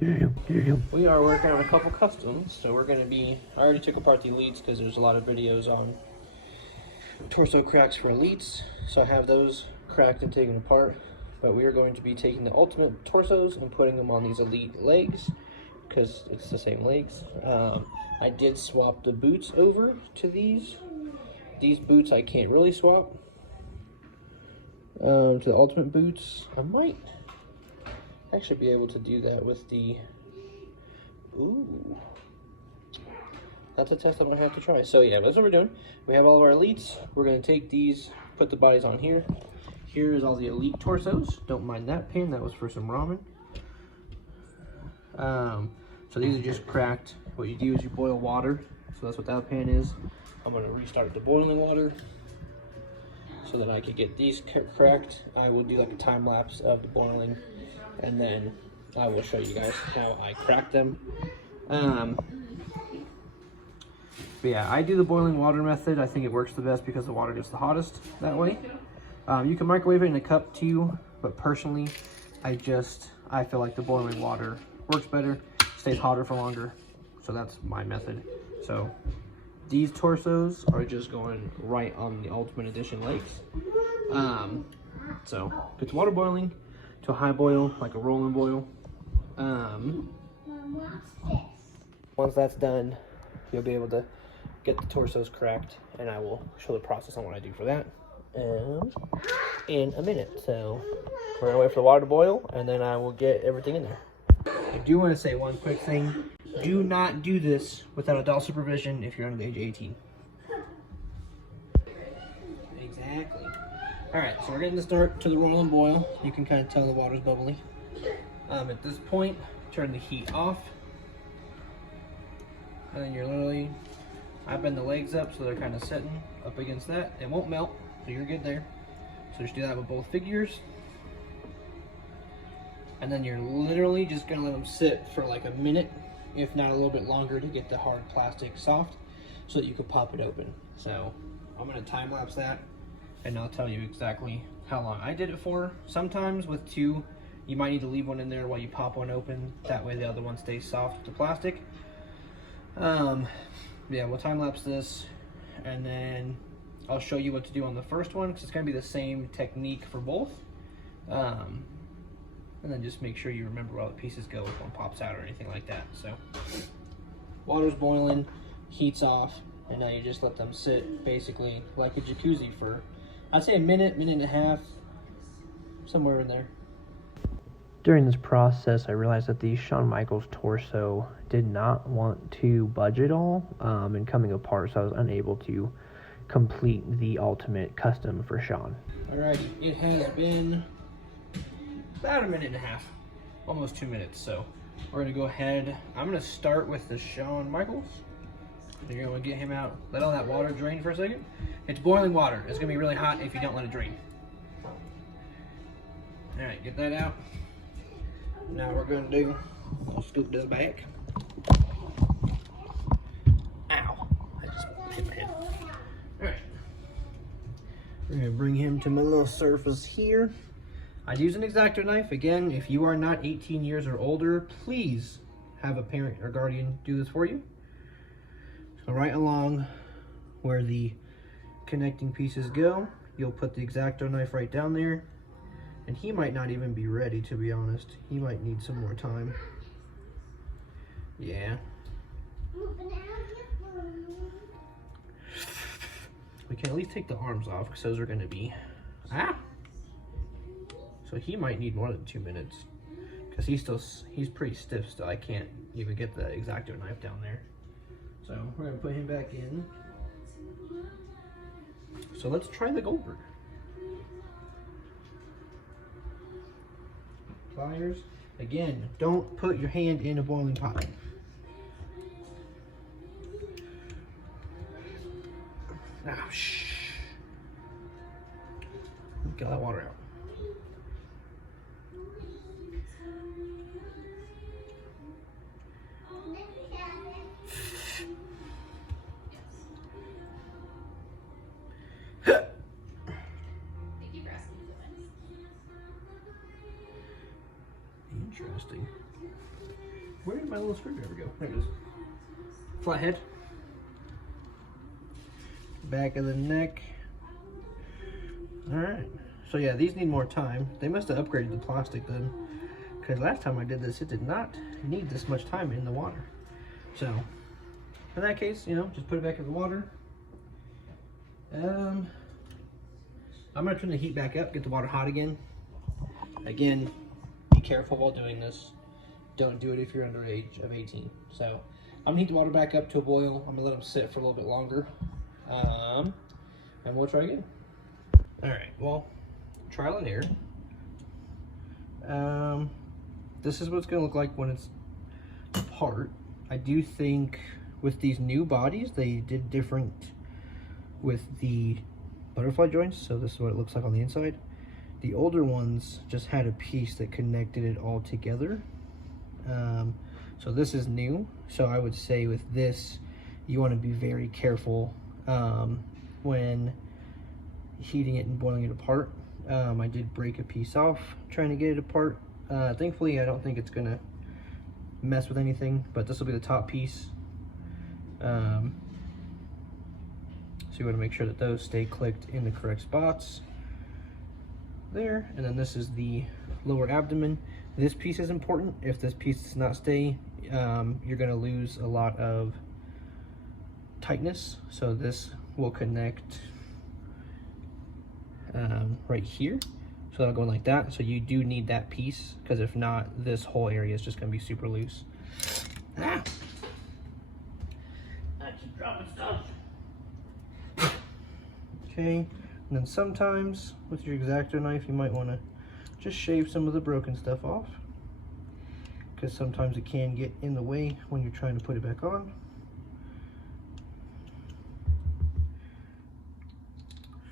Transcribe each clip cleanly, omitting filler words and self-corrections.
We are working on a couple customs, so we're going to be, I already took apart the elites because there's a lot of videos on torso cracks for elites, so I have those cracked and taken apart, but we are going to be taking the ultimate torsos and putting them on these elite legs because it's the same legs. I did swap the boots over to these. These boots I can't really swap to the ultimate boots. I might actually be able to do that with the, ooh, that's a test I'm gonna have to try. So yeah, that's what we're doing. We have all of our elites. We're gonna take these, put the bodies on here. Here is all the elite torsos. Don't mind that pin, that was for some ramen. So these are just cracked. What you do is you boil water. So that's what that pan is. I'm gonna restart the boiling water so that I could get these cracked. I will do like a time lapse of the boiling, and then I will show you guys how I crack them. But yeah, I do the boiling water method. I think it works the best because the water gets the hottest that way. You can microwave it in a cup too, but personally, I feel like the boiling water works better, stays hotter for longer. So that's my method. So these torsos are just going right on the Ultimate Edition legs. So get the water boiling to a high boil, like a rolling boil. Once that's done, you'll be able to get the torsos cracked, and I will show the process on what I do for that in a minute. So we're gonna wait for the water to boil, and then I will get everything in there. I do want to say one quick thing. Do not do this without adult supervision if you're under the age of 18. Exactly. Alright, so we're getting the start to the roll and boil. You can kind of tell the water's bubbly. At this point, turn the heat off. And then you're literally, I bend the legs up so they're kind of sitting up against that. It won't melt, so you're good there. So just do that with both figures. And then you're literally just gonna let them sit for like a minute, if not a little bit longer, to get the hard plastic soft so that you can pop it open. So I'm gonna time lapse that, and I'll tell you exactly how long I did it for. Sometimes with two, you might need to leave one in there while you pop one open. That way the other one stays soft with the plastic. Yeah, we'll time lapse this, and then I'll show you what to do on the first one, because it's gonna be the same technique for both. And then just make sure you remember where all the pieces go if one pops out or anything like that. So water's boiling, heat's off, and now you just let them sit basically like a jacuzzi for, I'd say a minute, minute and a half, somewhere in there. During this process, I realized that the Shawn Michaels torso did not want to budge at all and coming apart, so I was unable to complete the ultimate custom for Shawn. Alrighty, it has been about a minute and a half, almost 2 minutes. So we're gonna go ahead. I'm gonna start with the Shawn Michaels. You're gonna get him out, let all that water drain for a second. It's boiling water. It's gonna be really hot if you don't let it drain. All right, get that out. Now we're gonna do, I'll scoop this back. Ow, I just hit my head. All right, we're gonna bring him to my little surface here. I'd use an X-Acto knife. Again, if you are not 18 years or older, please have a parent or guardian do this for you. So right along where the connecting pieces go, you'll put the X-Acto knife right down there. And he might not even be ready, to be honest. He might need some more time. Yeah. We can at least take the arms off, because those are going to be... Ah! So he might need more than 2 minutes, because he's pretty stiff still. I can't even get the X-Acto knife down there. So we're gonna put him back in. So let's try the Goldberg. Pliers. Again, don't put your hand in a boiling pot. Ah, shh. Get all that water out. Interesting. Where did my little screwdriver go? There it is. Flathead. Back of the neck. Alright. So yeah, these need more time. They must have upgraded the plastic then. Because last time I did this, it did not need this much time in the water. So, in that case, you know, just put it back in the water. I'm going to turn the heat back up, get the water hot again. Again, be careful while doing this. Don't do it if you're under age of 18. So, I'm going to heat the water back up to a boil. I'm going to let them sit for a little bit longer. And we'll try again. Alright, well, trial and error. This is what it's going to look like when it's apart. I do think with these new bodies, they did different with the butterfly joints, so this is what it looks like on the inside. The older ones just had a piece that connected it all together. So this is new, so I would say with this, you want to be very careful when heating it and boiling it apart. I did break a piece off trying to get it apart. Thankfully, I don't think it's gonna mess with anything, but this will be the top piece. So you want to make sure that those stay clicked in the correct spots there. And then this is the lower abdomen. This piece is important. If this piece does not stay, you're going to lose a lot of tightness. So this will connect right here. So that'll go in like that. So you do need that piece, because if not, this whole area is just going to be super loose. Ah! I keep dropping stuff. Okay, and then sometimes with your X-Acto knife, you might want to just shave some of the broken stuff off, because sometimes it can get in the way when you're trying to put it back on.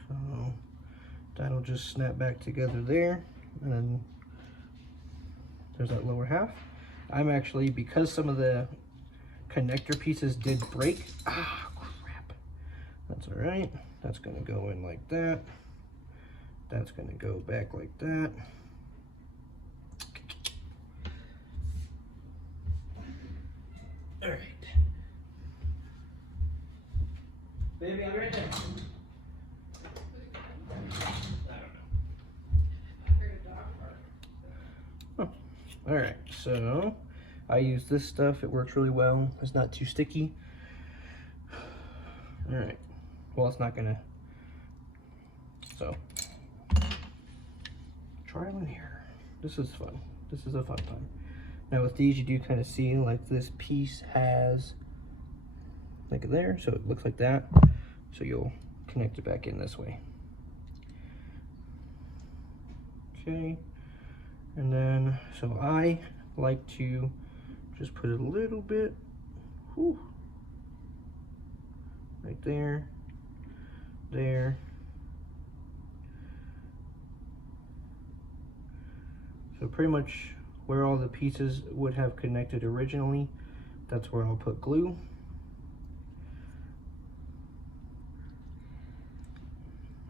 So that'll just snap back together there, and then there's that lower half. I'm actually, because some of the connector pieces did break, crap, that's all right. That's gonna go in like that. That's gonna go back like that. All right. Baby, I'll be right there. Oh. All right, so I use this stuff. It works really well. It's not too sticky. All right. Well, it's not gonna. So, trial and error. This is fun. This is a fun time. Now with these, you do kind of see like this piece has like there, so it looks like that. So you'll connect it back in this way. Okay, and then so I like to just put a little bit, right there. There. So pretty much where all the pieces would have connected originally, that's where I'll put glue.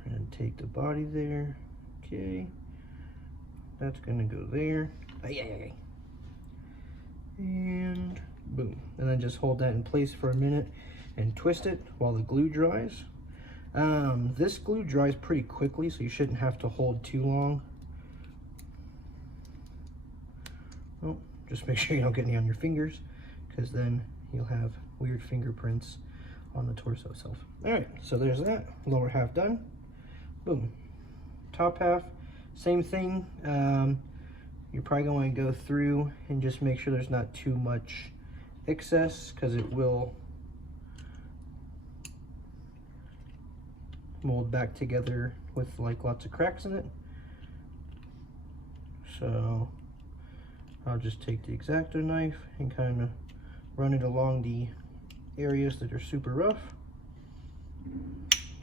And take the body there. Okay. That's gonna go there. And boom. And then just hold that in place for a minute and twist it while the glue dries. This glue dries pretty quickly, so you shouldn't have to hold too long. Oh, just make sure you don't get any on your fingers, because then you'll have weird fingerprints on the torso itself. All right, so there's that. Lower half done. Boom. Top half, same thing. You're probably going to go through and just make sure there's not too much excess, because it will mold back together with like lots of cracks in it. So I'll just take the X-Acto knife and kind of run it along the areas that are super rough.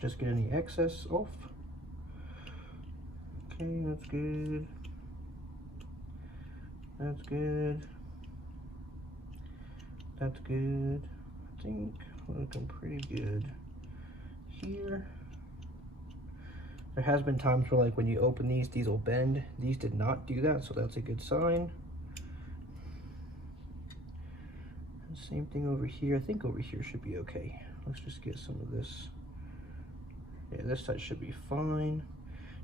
Just get any excess off. Okay, that's good. That's good. That's good. I think we're looking pretty good here. There has been times where like when you open these will bend. These did not do that, so that's a good sign. Same thing over here. I think over here should be okay. Let's just get some of this. Yeah, this side should be fine.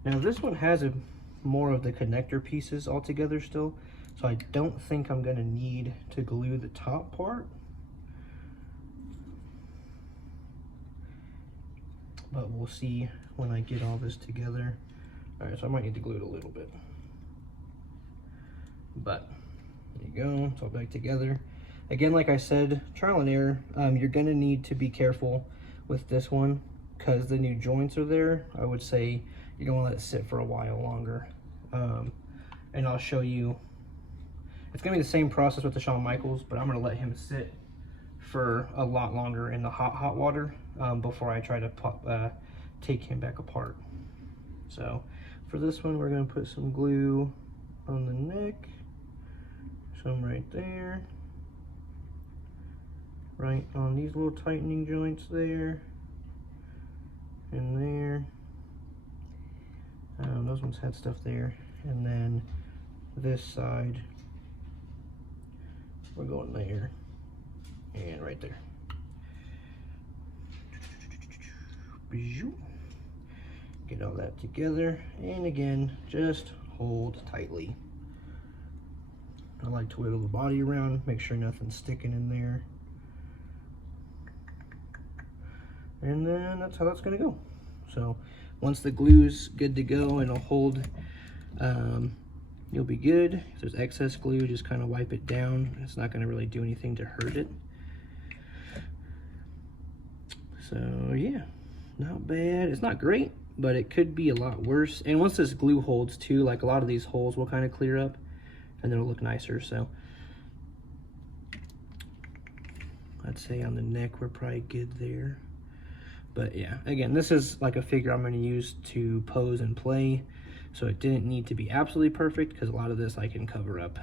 Now this one has more of the connector pieces all together still, so I don't think I'm gonna need to glue the top part. But we'll see when I get all this together. All right, so I might need to glue it a little bit. But there you go, it's all back together. Again, like I said, trial and error. You're gonna need to be careful with this one because the new joints are there. I would say you're gonna let it sit for a while longer. And I'll show you, it's gonna be the same process with the Shawn Michaels, but I'm gonna let him sit for a lot longer in the hot water before I try to take him back apart. So for this one, we're gonna put some glue on the neck, some right there, right on these little tightening joints there, and there. Those ones had stuff there, and then this side, we're going there and right there. Get all that together, and again, just hold tightly. I like to wiggle the body around, make sure nothing's sticking in there. And then that's how that's gonna go. So once the glue's good to go and it'll hold, you'll be good. If there's excess glue, just kind of wipe it down. It's not gonna really do anything to hurt it. So yeah, not bad. It's not great, but it could be a lot worse. And once this glue holds too, like a lot of these holes will kind of clear up and it'll look nicer. So I'd say on the neck, we're probably good there. But yeah, again, this is like a figure I'm going to use to pose and play, so it didn't need to be absolutely perfect because a lot of this I can cover up.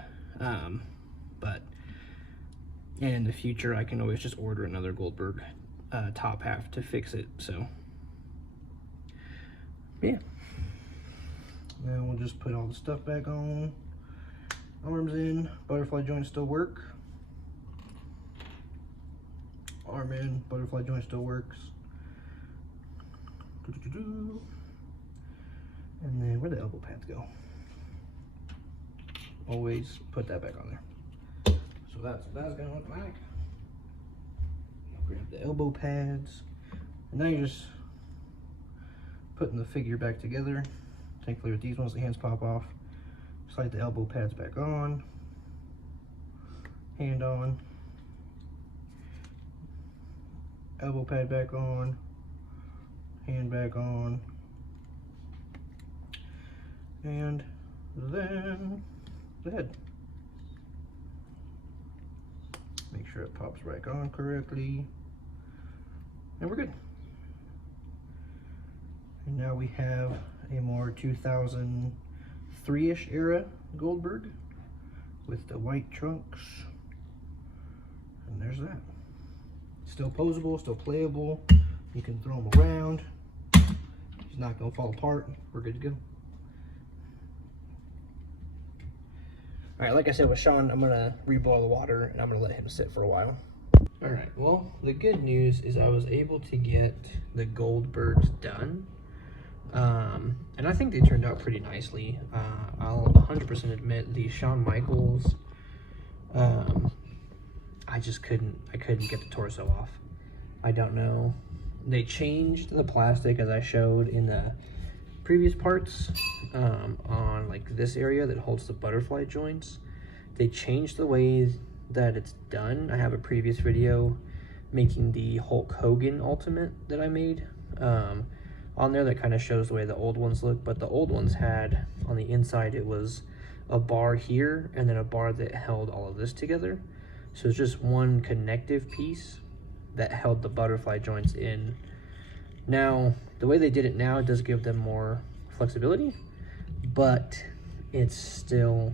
But in the future, I can always just order another Goldberg top half to fix it. So yeah, now we'll just put all the stuff back on. Arms in, butterfly joints still work. Arm in, butterfly joint still works. And then where'd the elbow pads go? Always put that back on there. So that's what that's gonna look like. Grab the elbow pads. And now you're just putting the figure back together. Thankfully with these ones, the hands pop off. Slide the elbow pads back on. Hand on. Elbow pad back on. Hand back on, and then the head. Make sure it pops back on correctly, and we're good. And now we have a more 2003-ish era Goldberg with the white trunks, and there's that. Still posable, still playable. You can throw them around. He's not gonna fall apart. We're good to go. All right, like I said with Shawn, I'm gonna reboil the water and I'm gonna let him sit for a while. All right, well, the good news is I was able to get the Goldbergs done. And I think they turned out pretty nicely. I'll 100% admit the Shawn Michaels, I couldn't get the torso off. I don't know. They changed the plastic as I showed in the previous parts on like this area that holds the butterfly joints. They changed the way that it's done. I have a previous video making the Hulk Hogan Ultimate that I made on there that kind of shows the way the old ones look, but the old ones had on the inside, it was a bar here and then a bar that held all of this together. So it's just one connective piece that held the butterfly joints in. Now, the way they did it now, it does give them more flexibility, but it's still,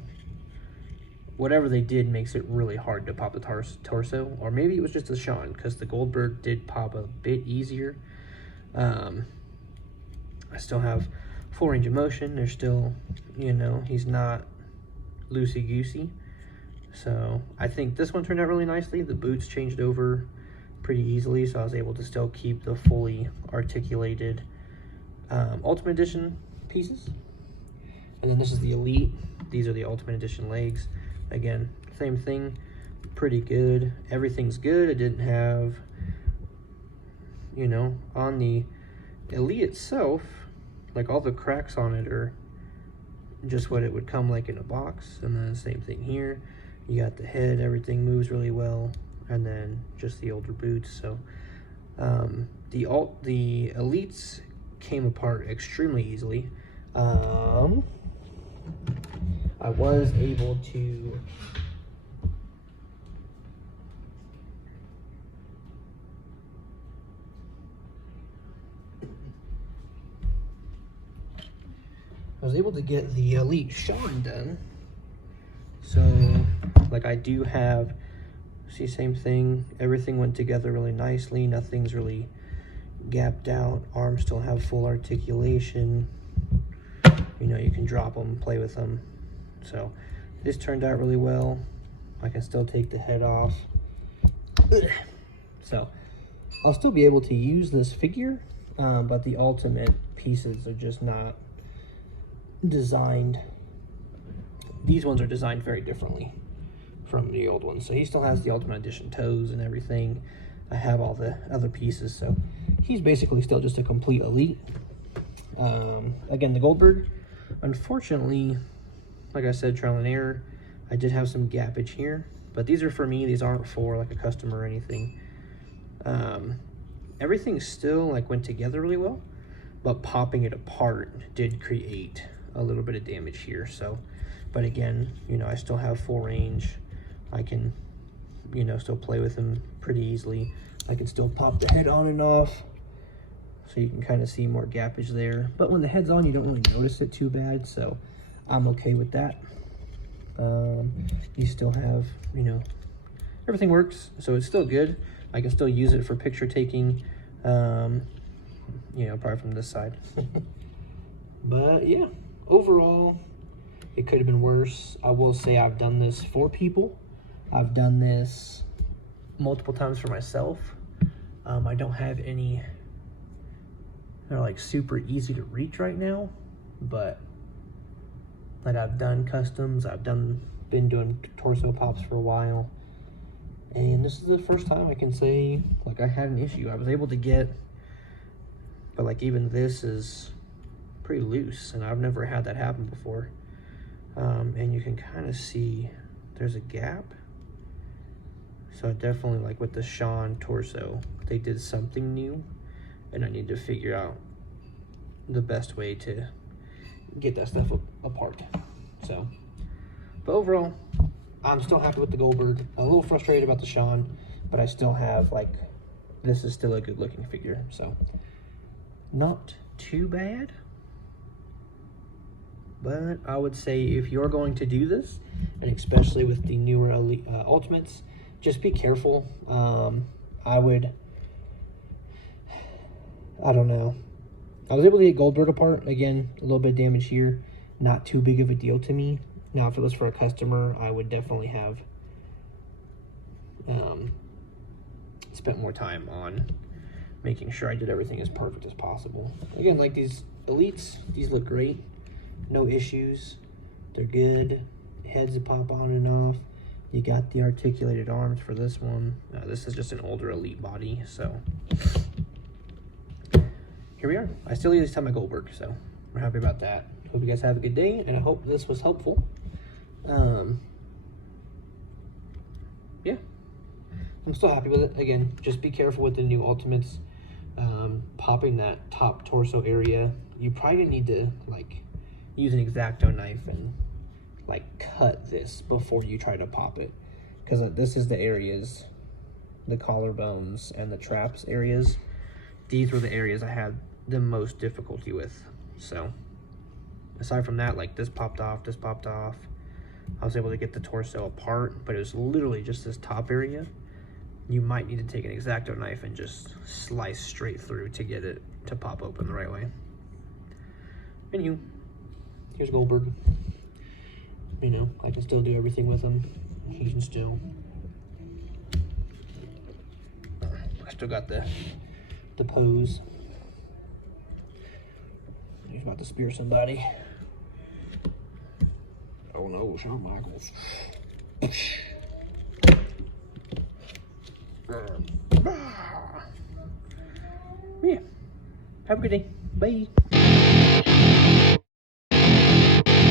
whatever they did makes it really hard to pop the torso, or maybe it was just a Shawn, because the Goldberg did pop a bit easier. I still have full range of motion. There's still, you know, he's not loosey-goosey. So I think this one turned out really nicely. The boots changed over pretty easily, so I was able to still keep the fully articulated Ultimate Edition pieces. And then this is the Elite. These are the Ultimate Edition legs. Again, same thing, pretty good. Everything's good. It didn't have, you know, on the Elite itself, like all the cracks on it are just what it would come like in a box. And then the same thing here. You got the head, everything moves really well, and then just the older boots. So the Elites came apart extremely easily. I was able to get the Elite Sean done. So, like, I do have, see, same thing, everything went together really nicely, nothing's really gapped out, arms still have full articulation, you know, you can drop them, play with them. So this turned out really well. I can still take the head off. So I'll still be able to use this figure, but the Ultimate pieces are just not designed. These ones are designed very differently from the old ones. So he still has the Ultimate Edition toes and everything. I have all the other pieces, so he's basically still just a complete Elite. Again, the Goldberg, unfortunately, like I said, trial and error. I did have some gappage here, but these are for me. These aren't for like a customer or anything. Everything still like went together really well, but popping it apart did create a little bit of damage here. So, but again, you know, I still have full range. I can, you know, still play with them pretty easily. I can still pop the head on and off, so you can kind of see more gappage there. But when the head's on, you don't really notice it too bad, so I'm okay with that. You still have, you know, everything works, so it's still good. I can still use it for picture taking, you know, apart from this side. But yeah, overall, it could have been worse. I will say I've done this for people. I've done this multiple times for myself. I don't have any, they're like super easy to reach right now, but like I've done customs, been doing torso pops for a while, and this is the first time I can say like I had an issue. I was able to get, but like even this is pretty loose, and I've never had that happen before. And you can kind of see there's a gap. So definitely, like with the Sean torso, they did something new, and I need to figure out the best way to get that stuff apart. So, but overall, I'm still happy with the Goldberg. A little frustrated about the Sean, but I still have, like, this is still a good looking figure. So, not too bad. But I would say if you're going to do this, and especially with the newer Elite, Ultimates, just be careful. I don't know. I was able to get Goldberg apart. Again, a little bit of damage here. Not too big of a deal to me. Now, if it was for a customer, I would definitely have spent more time on making sure I did everything as perfect as possible. Again, like these Elites, these look great. No issues. They're good. Heads pop on and off. You got the articulated arms for this one. This is just an older Elite body, so here we are. I still use time my Goldberg, so we're happy about that. Hope you guys have a good day, and I hope this was helpful. Yeah, I'm still happy with it. Again, just be careful with the new Ultimates. Popping that top torso area, you probably need to like use an X-Acto knife and like cut this before you try to pop it, because this is the areas, the collarbones and the traps areas. These were the areas I had the most difficulty with. So aside from that, like this popped off. I was able to get the torso apart, but it was literally just this top area. You might need to take an X-Acto knife and just slice straight through to get it to pop open the right way. Anywho, here's Goldberg. You know, I can still do everything with him. heating still. I still got the pose. He's about to spear somebody. Oh no, Shawn Michaels. Yeah. Have a good day. Bye.